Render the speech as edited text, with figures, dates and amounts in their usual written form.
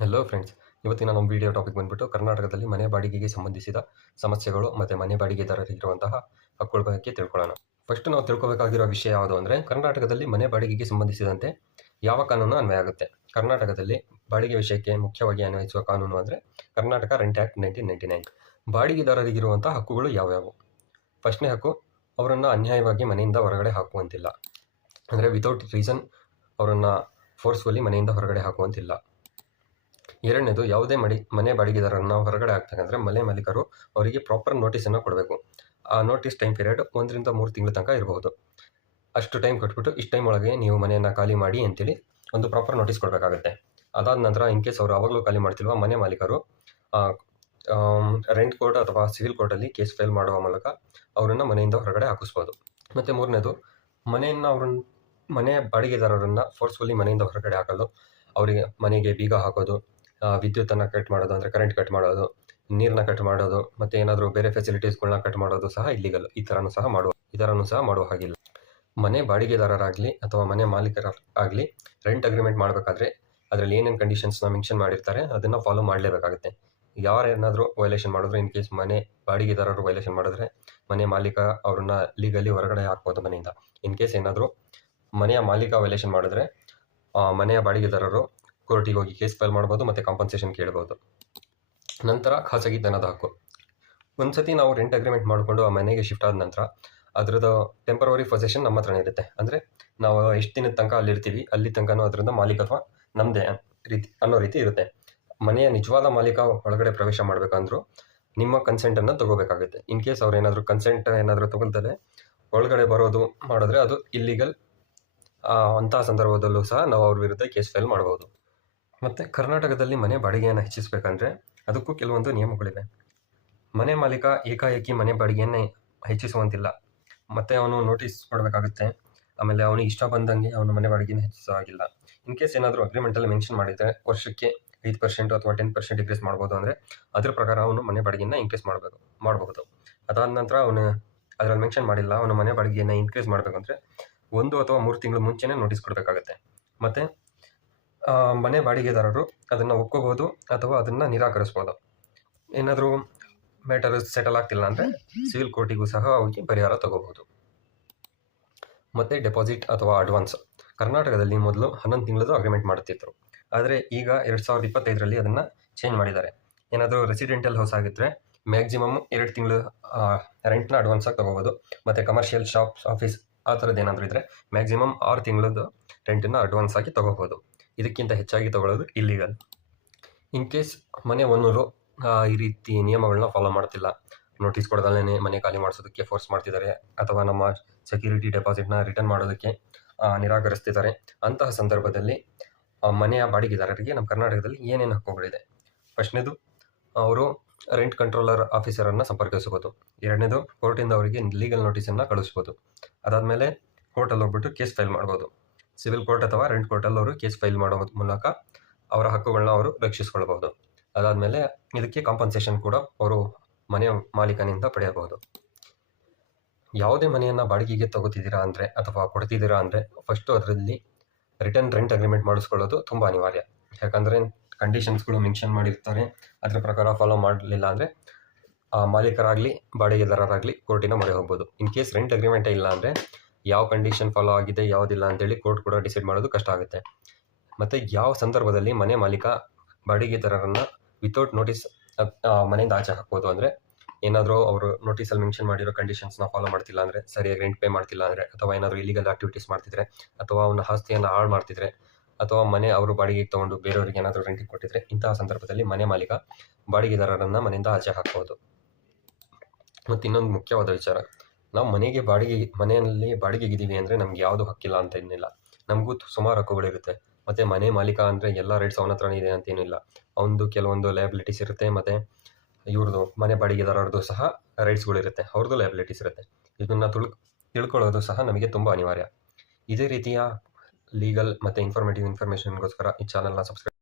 Hello friends, ಇವತ್ತಿನ ನಮ್ಮ video topic ಬಂದ್ಬಿಟ್ಟು ಕರ್ನಾಟಕದಲ್ಲಿ ಮನೆ ಬಾಡಿಗೆಗೆ ಸಂಬಂಧಿಸಿದ ಸಮಸ್ಯೆಗಳು ಮತ್ತು ಮನೆ ಬಾಡಿಗೆದಾರರಿಗಿರುವಂತಹ ಹಕ್ಕುಗಳ ಬಗ್ಗೆ ತಿಳ್ಕೊಳ್ಳೋಣ. ಫಸ್ಟ್ ನಾವು ತಿಳ್ಕೊಬೇಕಾಗಿರೋ ವಿಷಯ ಯಾವುದು ಅಂದರೆ, ಕರ್ನಾಟಕದಲ್ಲಿ ಮನೆ ಬಾಡಿಗೆಗೆ ಸಂಬಂಧಿಸಿದಂತೆ ಯಾವ ಕಾನೂನು ಅನ್ವಯ ಆಗುತ್ತೆ. ಕರ್ನಾಟಕದಲ್ಲಿ ಬಾಡಿಗೆ ವಿಷಯಕ್ಕೆ ಮುಖ್ಯವಾಗಿ ಅನ್ವಯಿಸುವ ಕಾನೂನು ಅಂದರೆ ಕರ್ನಾಟಕ ರೆಂಟ್ ಆ್ಯಕ್ಟ್ 1999. ಬಾಡಿಗೆದಾರರಿಗಿರುವಂಥ ಹಕ್ಕುಗಳು ಯಾವ್ಯಾವು? ಫಸ್ಟ್ನೇ ಹಕ್ಕು, ಅವರನ್ನು ಅನ್ಯಾಯವಾಗಿ ಮನೆಯಿಂದ ಹೊರಗಡೆ ಹಾಕುವಂತಿಲ್ಲ. ಅಂದರೆ ವಿತೌಟ್ ರೀಸನ್ ಅವರನ್ನು ಫೋರ್ಸ್ಫುಲಿ ಮನೆಯಿಂದ ಹೊರಗಡೆ ಹಾಕುವಂತಿಲ್ಲ. ಎರಡನೇದು, ಯಾವುದೇ ಮನೆ ಬಾಡಿಗೆದಾರರನ್ನು ಹೊರಗಡೆ ಹಾಕ್ತಕ್ಕಂದ್ರೆ ಮನೆ ಮಾಲೀಕರು ಅವರಿಗೆ ಪ್ರಾಪರ್ ನೋಟಿಸನ್ನು ಕೊಡಬೇಕು. ಆ ನೋಟಿಸ್ ಟೈಮ್ ಪೀರಿಯಡ್ 1 ರಿಂದ 3 ತಿಂಗಳ ತನಕ ಇರಬಹುದು. ಅಷ್ಟು ಟೈಮ್ ಕೊಟ್ಬಿಟ್ಟು ಇಷ್ಟು ಟೈಮ್ ಒಳಗೆ ನೀವು ಮನೆಯನ್ನು ಖಾಲಿ ಮಾಡಿ ಅಂತೇಳಿ ಒಂದು ಪ್ರಾಪರ್ ನೋಟಿಸ್ ಕೊಡಬೇಕಾಗುತ್ತೆ. ಅದಾದ ನಂತರ ಇನ್ ಕೇಸ್ ಅವರು ಆವಾಗಲೂ ಖಾಲಿ ಮಾಡ್ತಿಲ್ವ, ಮನೆ ಮಾಲೀಕರು ರೆಂಟ್ ಕೋರ್ಟ್ ಅಥವಾ ಸಿವಿಲ್ ಕೋರ್ಟಲ್ಲಿ ಕೇಸ್ ಫೈಲ್ ಮಾಡುವ ಮೂಲಕ ಅವರನ್ನು ಮನೆಯಿಂದ ಹೊರಗಡೆ ಹಾಕಿಸ್ಬೋದು. ಮತ್ತು ಮೂರನೇದು, ಮನೆ ಬಾಡಿಗೆದಾರರನ್ನು ಫೋರ್ಸ್ಫುಲಿ ಮನೆಯಿಂದ ಹೊರಗಡೆ ಹಾಕಲು ಅವರಿಗೆ ಮನೆಗೆ ಬೀಗ ಹಾಕೋದು, ವಿದ್ಯುತ್ತನ್ನು ಕಟ್ ಮಾಡೋದು ಅಂದರೆ ಕರೆಂಟ್ ಕಟ್ ಮಾಡೋದು, ನೀರನ್ನ ಕಟ್ ಮಾಡೋದು, ಮತ್ತು ಏನಾದರೂ ಬೇರೆ ಫೆಸಿಲಿಟೀಸ್ಗಳನ್ನ ಕಟ್ ಮಾಡೋದು ಸಹ ಇಲ್ಲಿಗಲ್. ಈ ಥರನೂ ಸಹ ಮಾಡುವ ಹಾಗಿಲ್ಲ. ಮನೆ ಬಾಡಿಗೆದಾರರಾಗಲಿ ಅಥವಾ ಮನೆ ಮಾಲೀಕರಾಗಲಿ ರೆಂಟ್ ಅಗ್ರಿಮೆಂಟ್ ಮಾಡಬೇಕಾದ್ರೆ ಅದರಲ್ಲಿ ಏನೇನು ಕಂಡೀಷನ್ಸ್ನ ಮೆನ್ಷನ್ ಮಾಡಿರ್ತಾರೆ ಅದನ್ನು ಫಾಲೋ ಮಾಡಲೇಬೇಕಾಗುತ್ತೆ. ಯಾರೇನಾದರೂ ವೈಲೇಷನ್ ಮಾಡಿದ್ರೆ, ಇನ್ ಕೇಸ್ ಮನೆ ಬಾಡಿಗೆದಾರರು ವೈಲೇಷನ್ ಮಾಡಿದ್ರೆ ಮನೆ ಮಾಲೀಕ ಅವ್ರನ್ನ ಲೀಗಲಿ ಹೊರಗಡೆ ಹಾಕ್ಬೋದು ಮನೆಯಿಂದ. ಇನ್ ಕೇಸ್ ಏನಾದರೂ ಮನೆಯ ಮಾಲೀಕ ವೈಲೇಷನ್ ಮಾಡಿದ್ರೆ ಮನೆಯ ಬಾಡಿಗೆದಾರರು ಕೋರ್ಟಿಗೆ ಹೋಗಿ ಕೇಸ್ ಫೈಲ್ ಮಾಡ್ಬೋದು ಮತ್ತು ಕಾಂಪನ್ಸೇಷನ್ ಕೇಳ್ಬೋದು. ನಂತರ ಖಾಸಗಿ ದನದ ಹಕ್ಕು. ಒಂದ್ಸತಿ ನಾವು ರೆಂಟ್ ಅಗ್ರಿಮೆಂಟ್ ಮಾಡಿಕೊಂಡು ಆ ಮನೆಗೆ ಶಿಫ್ಟ್ ಆದ ನಂತರ ಅದರದ್ದು ಟೆಂಪರರಿ ಪೊಸೆಷನ್ ನಮ್ಮ ಹತ್ರನೇ ಇರುತ್ತೆ. ಅಂದರೆ ನಾವು ಎಷ್ಟು ದಿನದ ತನಕ ಅಲ್ಲಿರ್ತೀವಿ ಅಲ್ಲಿ ತನಕನೂ ಅದರಿಂದ ಮಾಲೀಕತ್ವ ನಮ್ಮದೇ ಅನ್ನೋ ರೀತಿ ಇರುತ್ತೆ. ಮನೆಯ ನಿಜವಾದ ಮಾಲೀಕ ಒಳಗಡೆ ಪ್ರವೇಶ ಮಾಡಬೇಕಂದ್ರೂ ನಿಮ್ಮ ಕನ್ಸೆಂಟನ್ನು ತಗೋಬೇಕಾಗುತ್ತೆ. ಇನ್ ಕೇಸ್ ಅವ್ರು ಏನಾದರೂ ಕನ್ಸೆಂಟ್ ಏನಾದರೂ ತಗೊಳ್ತಾರೆ ಒಳಗಡೆ ಬರೋದು ಮಾಡಿದ್ರೆ ಅದು ಇಲ್ಲಿಗಲ್. ಅಂತಹ ಸಂದರ್ಭದಲ್ಲೂ ಸಹ ನಾವು ಅವ್ರ ವಿರುದ್ಧ ಕೇಸ್ ಫೈಲ್ ಮಾಡ್ಬೋದು. ಮತ್ತು ಕರ್ನಾಟಕದಲ್ಲಿ ಮನೆ ಬಾಡಿಗೆಯನ್ನು ಹೆಚ್ಚಿಸಬೇಕಂದ್ರೆ ಅದಕ್ಕೂ ಕೆಲವೊಂದು ನಿಯಮಗಳಿವೆ. ಮನೆ ಮಾಲೀಕ ಏಕಾಏಕಿ ಮನೆ ಬಾಡಿಗೆಯನ್ನೇ ಹೆಚ್ಚಿಸುವಂತಿಲ್ಲ. ಮತ್ತು ಅವನು ನೋಟಿಸ್ ಕೊಡಬೇಕಾಗುತ್ತೆ. ಆಮೇಲೆ ಅವನಿಗೆ ಇಷ್ಟ ಬಂದಂಗೆ ಅವನು ಮನೆ ಬಾಡಿಗೆಯನ್ನು ಹೆಚ್ಚಿಸೋ ಹಾಗಿಲ್ಲ. ಇನ್ ಕೇಸ್ ಏನಾದರೂ ಅಗ್ರಿಮೆಂಟಲ್ಲಿ ಮೆನ್ಷನ್ ಮಾಡಿದರೆ ವರ್ಷಕ್ಕೆ 5% ಅಥವಾ 10% ಇನ್ಕ್ರೀಸ್ ಮಾಡ್ಬೋದು. ಅಂದರೆ ಅದ್ರ ಪ್ರಕಾರ ಅವನು ಮನೆ ಬಾಡಿಗೆಯನ್ನು ಇನ್ಕ್ರೀಸ್ ಮಾಡಬಹುದು. ಅದಾದ ನಂತರ ಅವನು ಅದರಲ್ಲಿ ಮೆನ್ಷನ್ ಮಾಡಿಲ್ಲ, ಅವನು ಮನೆ ಬಾಡಿಗೆಯನ್ನು ಇನ್ಕ್ರೀಸ್ ಮಾಡಬೇಕಂದ್ರೆ 1 ಅಥವಾ 3 ತಿಂಗಳು ಮುಂಚೆನೇ ನೋಟಿಸ್ ಕೊಡಬೇಕಾಗುತ್ತೆ. ಮತ್ತು ಮನೆ ಬಾಡಿಗೆದಾರರು ಅದನ್ನು ಒಪ್ಕೋಬೋದು ಅಥವಾ ಅದನ್ನು ನಿರಾಕರಿಸ್ಬೋದು. ಏನಾದರೂ ಮ್ಯಾಟರ್ ಸೆಟಲ್ ಆಗ್ತಿಲ್ಲ ಅಂದರೆ ಸಿವಿಲ್ ಕೋರ್ಟಿಗೂ ಸಹ ಹೋಗಿ ಪರಿಹಾರ ತಗೋಬಹುದು. ಮತ್ತು ಡೆಪಾಸಿಟ್ ಅಥವಾ ಅಡ್ವಾನ್ಸ್. ಕರ್ನಾಟಕದಲ್ಲಿ ಮೊದಲು 11 ತಿಂಗಳದ್ದು ಅಗ್ರಿಮೆಂಟ್ ಮಾಡುತ್ತಿದ್ದರು. ಆದರೆ ಈಗ 2025ರಲ್ಲಿ ಅದನ್ನು ಚೇಂಜ್ ಮಾಡಿದ್ದಾರೆ. ಏನಾದರೂ ರೆಸಿಡೆಂಟಲ್ ಹೌಸ್ ಆಗಿದ್ದರೆ ಮ್ಯಾಕ್ಸಿಮಮ್ 2 ತಿಂಗಳು ರೆಂಟ್ನ ಅಡ್ವಾನ್ಸಾಗಿ ತೊಗೋಬೋದು. ಮತ್ತು ಕಮರ್ಷಿಯಲ್ ಶಾಪ್ಸ್, ಆಫೀಸ್ ಆ ಥರದ್ದು ಏನಾದರೂ ಇದ್ದರೆ ಮ್ಯಾಕ್ಸಿಮಮ್ 6 ತಿಂಗಳದ್ದು ರೆಂಟನ್ನು ಅಡ್ವಾನ್ಸ್ ಆಗಿ ತೊಗೋಬೋದು. ಇದಕ್ಕಿಂತ ಹೆಚ್ಚಾಗಿ ತೊಗೊಳ್ಳೋದು ಇಲ್ಲಿಗಲ್. ಇನ್ ಕೇಸ್ ಮನೆ ಓನರು ಈ ರೀತಿ ನಿಯಮಗಳನ್ನ ಫಾಲೋ ಮಾಡ್ತಿಲ್ಲ, ನೋಟಿಸ್ ಕೊಡದಲ್ಲೇ ಮನೆ ಖಾಲಿ ಮಾಡಿಸೋದಕ್ಕೆ ಫೋರ್ಸ್ ಮಾಡ್ತಿದ್ದಾರೆ ಅಥವಾ ನಮ್ಮ ಸೆಕ್ಯೂರಿಟಿ ಡೆಪಾಸಿಟ್ನ ರಿಟರ್ನ್ ಮಾಡೋದಕ್ಕೆ ನಿರಾಕರಿಸ್ತಿದ್ದಾರೆ, ಅಂತಹ ಸಂದರ್ಭದಲ್ಲಿ ಮನೆಯ ಬಾಡಿಗೆದಾರರಿಗೆ ನಮ್ಮ ಕರ್ನಾಟಕದಲ್ಲಿ ಏನೇನು ಹಕ್ಕುಗಳಿದೆ. ಫಸ್ಟ್ನೇದು, ಅವರು ರೆಂಟ್ ಕಂಟ್ರೋಲರ್ ಆಫೀಸರನ್ನು ಸಂಪರ್ಕಿಸ್ಬೋದು. ಎರಡನೇದು, ಕೋರ್ಟಿಂದ ಅವರಿಗೆ ಲೀಗಲ್ ನೋಟಿಸನ್ನು ಕಳಿಸ್ಬೋದು. ಅದಾದಮೇಲೆ ಕೋರ್ಟಲ್ಲಿ ಹೋಗ್ಬಿಟ್ಟು ಕೇಸ್ ಫೈಲ್ ಮಾಡ್ಬೋದು. ಸಿವಿಲ್ ಕೋರ್ಟ್ ಅಥವಾ ರೆಂಟ್ ಕೋರ್ಟಲ್ಲಿ ಅವರು ಕೇಸ್ ಫೈಲ್ ಮಾಡೋ ಮೂಲಕ ಅವರ ಹಕ್ಕುಗಳನ್ನ ಅವರು ರಕ್ಷಿಸ್ಕೊಳ್ಬಹುದು. ಅದಾದಮೇಲೆ ಇದಕ್ಕೆ ಕಾಂಪನ್ಸೇಷನ್ ಕೂಡ ಅವರು ಮನೆಯ ಮಾಲೀಕನಿಂದ ಪಡೆಯಬಹುದು. ಯಾವುದೇ ಮನೆಯನ್ನು ಬಾಡಿಗೆಗೆ ತಗೋತಿದ್ದೀರಾ ಅಂದರೆ ಅಥವಾ ಕೊಡ್ತಿದ್ದೀರಾ ಅಂದರೆ ಫಸ್ಟು ಅದರಲ್ಲಿ ರಿಟರ್ನ್ ರೆಂಟ್ ಅಗ್ರಿಮೆಂಟ್ ಮಾಡಿಸ್ಕೊಳ್ಳೋದು ತುಂಬ ಅನಿವಾರ್ಯ. ಯಾಕಂದರೆ ಕಂಡೀಷನ್ಸ್ಗಳು ಮೆನ್ಷನ್ ಮಾಡಿರ್ತಾರೆ, ಅದರ ಪ್ರಕಾರ ಫಾಲೋ ಮಾಡಲಿಲ್ಲ ಅಂದರೆ ಮಾಲೀಕರಾಗಲಿ ಬಾಡಿಗೆದಾರರಾಗಲಿ ಕೋರ್ಟಿನ ಮೊರೆ ಹೋಗ್ಬೋದು. ಇನ್ ಕೇಸ್ ರೆಂಟ್ ಅಗ್ರಿಮೆಂಟೇ ಇಲ್ಲ ಅಂದರೆ ಯಾವ ಕಂಡೀಷನ್ ಫಾಲೋ ಆಗಿದೆ ಯಾವುದಿಲ್ಲ ಅಂತೇಳಿ ಕೋರ್ಟ್ ಕೂಡ ಡಿಸೈಡ್ ಮಾಡೋದು ಕಷ್ಟ ಆಗುತ್ತೆ. ಮತ್ತು ಯಾವ ಸಂದರ್ಭದಲ್ಲಿ ಮನೆ ಮಾಲೀಕ ಬಾಡಿಗೆದಾರರನ್ನು ವಿತೌಟ್ ನೋಟಿಸ್ ಮನೆಯಿಂದ ಆಚೆ ಹಾಕ್ಬೋದು ಅಂದರೆ, ಏನಾದರೂ ಅವರು ನೋಟಿಸಲ್ಲಿ ಮೆನ್ಷನ್ ಮಾಡಿರೋ ಕಂಡೀಷನ್ಸ್ನ ಫಾಲೋ ಮಾಡ್ತಿಲ್ಲ ಅಂದರೆ, ಸರಿಯಾಗಿ ರೆಂಟ್ ಪೇ ಮಾಡ್ತಿಲ್ಲ ಅಂದರೆ, ಅಥವಾ ಏನಾದರೂ ಇಲ್ಲಿಗಲ್ ಆಕ್ಟಿವಿಟೀಸ್ ಮಾಡ್ತಿದ್ರೆ, ಅಥವಾ ಅವನ ಆಸ್ತಿಯನ್ನು ಹಾಳು ಮಾಡ್ತಿದ್ರೆ, ಅಥವಾ ಮನೆ ಅವರು ಬಾಡಿಗೆಗೆ ತೊಗೊಂಡು ಬೇರೆಯವರಿಗೆ ಏನಾದರೂ ರೆಂಟಿಗೆ ಕೊಟ್ಟಿದ್ರೆ, ಇಂತಹ ಸಂದರ್ಭದಲ್ಲಿ ಮನೆ ಮಾಲೀಕ ಬಾಡಿಗೆದಾರರನ್ನು ಮನೆಯಿಂದ ಆಚೆ ಹಾಕ್ಬೋದು. ಮತ್ತು ಇನ್ನೊಂದು ಮುಖ್ಯವಾದ ವಿಚಾರ, ನಾವು ಮನೆಯಲ್ಲಿ ಬಾಡಿಗೆಗಿದ್ದೀವಿ ಅಂದರೆ ನಮ್ಗೆ ಯಾವುದು ಹಕ್ಕಿಲ್ಲ ಅಂತ ಏನಿಲ್ಲ. ನಮಗೂ ಸುಮಾರು ಹಕ್ಕುಗಳಿರುತ್ತೆ. ಮತ್ತು ಮನೆ ಮಾಲೀಕ ಅಂದರೆ ಎಲ್ಲ ರೈಟ್ಸ್ ಅವನ ಹತ್ರನೇ ಇದೆ ಅಂತೇನಿಲ್ಲ. ಅವನದು ಕೆಲವೊಂದು ಲಯಬಿಲಿಟೀಸ್ ಇರುತ್ತೆ, ಮತ್ತು ಇವ್ರದ್ದು ಮನೆ ಬಾಡಿಗೆದಾರರದ್ದು ಸಹ ರೈಟ್ಸ್ಗಳಿರುತ್ತೆ, ಅವ್ರದ್ದು ಲಯಬಿಲಿಟೀಸ್ ಇರುತ್ತೆ. ಇದನ್ನು ತಿಳ್ಕೊಳ್ಳೋದು ಸಹ ನಮಗೆ ತುಂಬ ಅನಿವಾರ್ಯ. ಇದೇ ರೀತಿಯ ಲೀಗಲ್ ಮತ್ತು ಇನ್ಫಾರ್ಮೇಷನ್ಗೋಸ್ಕರ ಈ ಚಾನಲ್ನ ಸಬ್ಸ್ಕ್ರೈಬ್